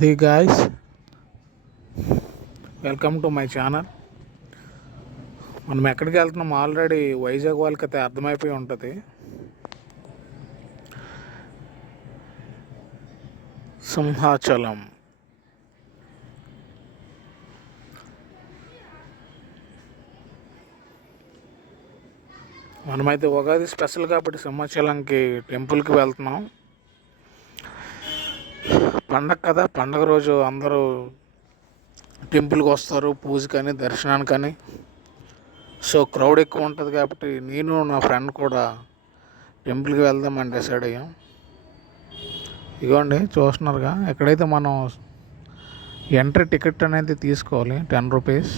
అది guys, welcome to my channel. మనం ఎక్కడికి వెళ్తున్నాం ఆల్రెడీ వైజాగ్ వాళ్ళకైతే అర్థమైపోయి ఉంటుంది. సింహాచలం. మనమైతే ఉగాది స్పెషల్ కాబట్టి సింహాచలంకి టెంపుల్కి వెళ్తున్నాం. పండగ కదా, పండగ రోజు అందరూ టెంపుల్కి వస్తారు పూజకని, దర్శనానికని. సో క్రౌడ్ ఎక్కువ ఉంటుంది కాబట్టి నేను నా ఫ్రెండ్ కూడా టెంపుల్కి వెళ్దామని డిసైడ్ అయ్యాం. ఇగోండి చూస్తున్నారుగా, ఎక్కడైతే మనం ఎంట్రీ టికెట్ అనేది తీసుకోవాలి 10 రూపీస్.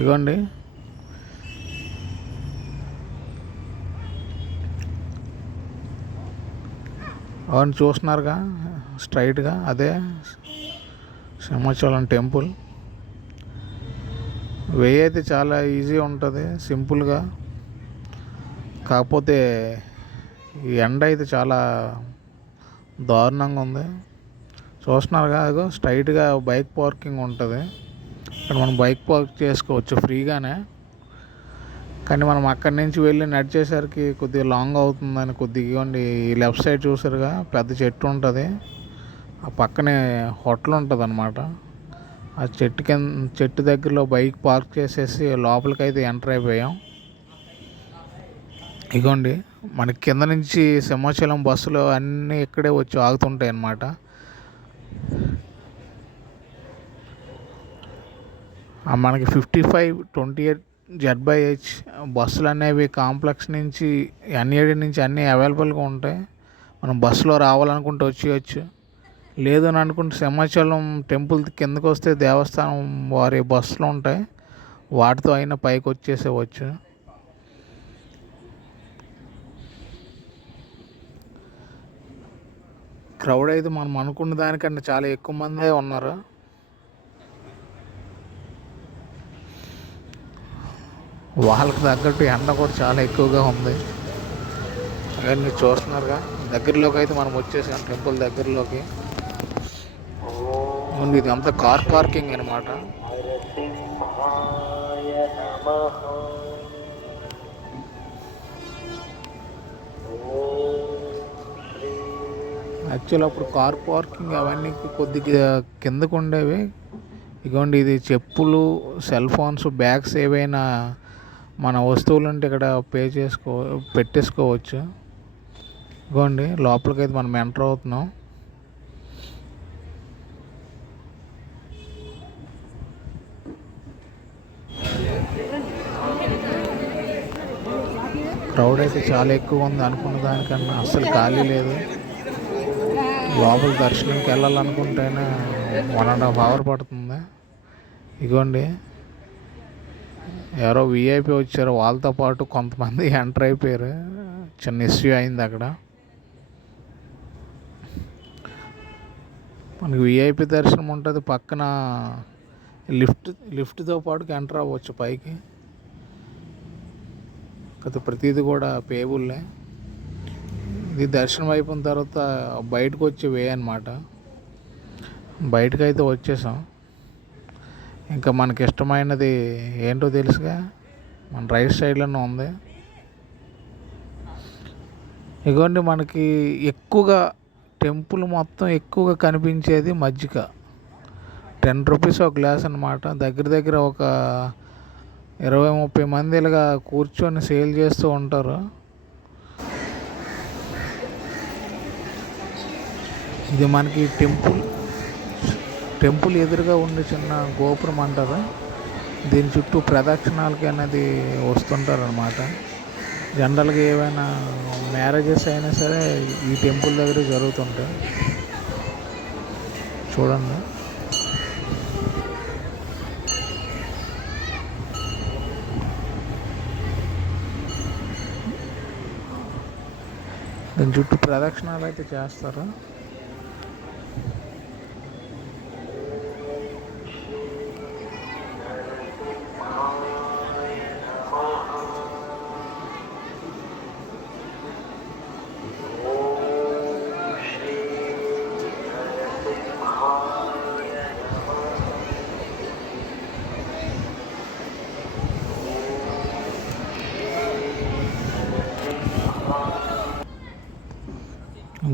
ఇగోండి అవన్నీ చూస్తున్నారుగా, స్ట్రైట్గా అదే సింహాచలం టెంపుల్. వే అయితే చాలా ఈజీ ఉంటుంది, సింపుల్గా. కాకపోతే ఈ ఎండ అయితే చాలా దారుణంగా ఉంది. చూస్తున్నారుగా, అదిగో స్ట్రైట్గా బైక్ పార్కింగ్ ఉంటుంది. ఇక్కడ మనం బైక్ పార్క్ చేసుకోవచ్చు ఫ్రీగానే. కానీ మనం అక్కడి నుంచి వెళ్ళి నడిచేసరికి కొద్దిగా లాంగ్ అవుతుందని కొద్దిగా ఈ లెఫ్ట్ సైడ్ చూసారుగా, పెద్ద చెట్టు ఉంటుంది. ఆ పక్కనే హోటల్ ఉంటుంది అన్నమాట. ఆ చెట్టు దగ్గరలో బైక్ పార్క్ చేసేసి లోపలికైతే ఎంటర్ అయిపోయాం. ఇగోండి మనకి కింద నుంచి సింహాచలం బస్సులు అన్నీ ఇక్కడే వచ్చి ఆగుతుంటాయి అన్నమాట. మనకి 5528 ZH బస్సులు అనేవి కాంప్లెక్స్ నుంచి ఎన్ఏడి నుంచి అన్నీ అవైలబుల్గా ఉంటాయి. మనం బస్సులో రావాలనుకుంటే వచ్చేయచ్చు. లేదు అని అనుకుంటే సింహాచలం టెంపుల్ కిందకు వస్తే దేవస్థానం వారి బస్సులు ఉంటాయి, వాటితో అయినా పైకి వచ్చేసేవచ్చు. క్రౌడ్ అయితే మనం అనుకున్న దానికన్నా చాలా ఎక్కువ మందే ఉన్నారు. వాళ్ళకి తగ్గట్టు ఎండ కూడా చాలా ఎక్కువగా ఉంది. అవన్నీ చూస్తున్నారుగా, దగ్గరలోకి అయితే మనం వచ్చేసాం టెంపుల్ దగ్గరలోకి. ముందు ఇది అంతా కార్ పార్కింగ్ అనమాట. యాక్చువల్ అప్పుడు కార్ పార్కింగ్ అవన్నీ కొద్దిగా కిందకు ఉండేవి. ఇగోండి ఇది చెప్పులు, సెల్ ఫోన్స్, బ్యాగ్స్ ఏవైనా మన వస్తువులు ఉంటే ఇక్కడ పెట్టేసుకోవచ్చు. ఇగోండి లోపలికైతే మనం ఎంటర్ అవుతున్నాం. క్రౌడ్ అయితే చాలా ఎక్కువ ఉంది, అనుకున్న దానికన్నా అస్సలు ఖాళీ లేదు. లోపల దర్శనంకి వెళ్ళాలనుకుంటేనే 1.5 hour పడుతుంది. ఇగోండి ఎవరో విఐపి వచ్చారు, వాళ్ళతో పాటు కొంతమంది ఎంటర్ అయిపోయారు. చిన్న ఇష్యూ అయింది అక్కడ. మనకి విఐపి దర్శనం ఉంటుంది, పక్కన లిఫ్ట్తో పాటు ఎంటర్ అవ్వచ్చు పైకి. ప్రతిదీ కూడా పేబుల్లే. ఇది దర్శనం అయిపోయిన తర్వాత బయటకు వచ్చే వే అనమాట. బయటకు అయితే వచ్చేసాం. ఇంకా మనకి ఇష్టమైనది ఏంటో తెలుసుగా, మన రైట్ సైడ్లోనే ఉంది. ఇగోండి మనకి ఎక్కువగా టెంపుల్ మొత్తం ఎక్కువగా కనిపించేది మజ్జిగ. 10 రూపీస్ ఒక గ్లాస్ అనమాట. దగ్గర దగ్గర ఒక 20-30 మంది ఇలాగా కూర్చొని సేల్ చేస్తూ ఉంటారు. ఇది మనకి టెంపుల్ ఎదురుగా ఉండే చిన్న గోపురం అంటారు. దీని చుట్టూ ప్రదక్షిణాలకి అనేది వస్తుంటారు అన్నమాట. జనరల్గా ఏవైనా మ్యారేజెస్ అయినా సరే ఈ టెంపుల్ దగ్గర జరుగుతుంటాయి. చూడండి, దీని చుట్టూ ప్రదక్షిణాలు అయితే చేస్తారు.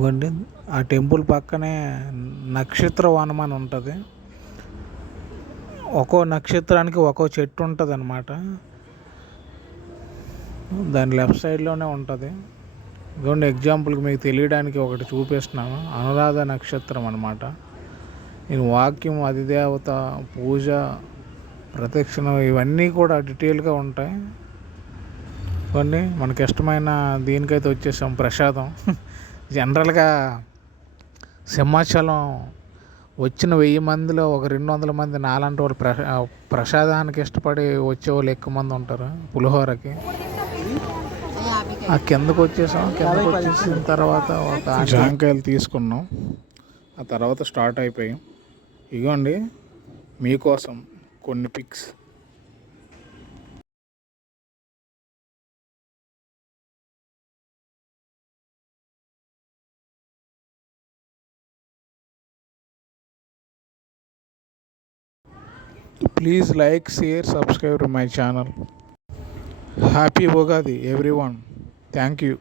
ఇవ్వండి. ఆ టెంపుల్ పక్కనే నక్షత్ర వనం అని ఉంటుంది. ఒక్కో నక్షత్రానికి ఒక్కో చెట్టు ఉంటుంది అన్నమాట. దాని లెఫ్ట్ సైడ్లోనే ఉంటుంది. ఇదిగోండి, ఎగ్జాంపుల్కి మీకు తెలియడానికి ఒకటి చూపిస్తున్నాను. అనురాధ నక్షత్రం అన్నమాట. నేను వాక్యం, అధిదేవత, పూజ, ప్రదక్షిణ ఇవన్నీ కూడా డీటెయిల్గా ఉంటాయి. ఇవన్నీ మనకి ఇష్టమైన దీనికైతే వచ్చేసాం ప్రసాదం. జనరల్గా సింహాచలం వచ్చిన 1000 మందిలో ఒక 200 మంది నాలాంటి వాళ్ళు ప్రసాదానికి ఇష్టపడి వచ్చేవాళ్ళు ఎక్కువ మంది ఉంటారు. పులిహోరకి ఆ కిందకు వచ్చేసాం. కిందకు వచ్చేసిన తర్వాత ఒక జాంకాయలు తీసుకున్నాం. ఆ తర్వాత స్టార్ట్ అయిపోయాం. ఇగోండి మీకోసం కొన్ని pics. Please like, share, subscribe to my channel. Happy Ugadi everyone. Thank you.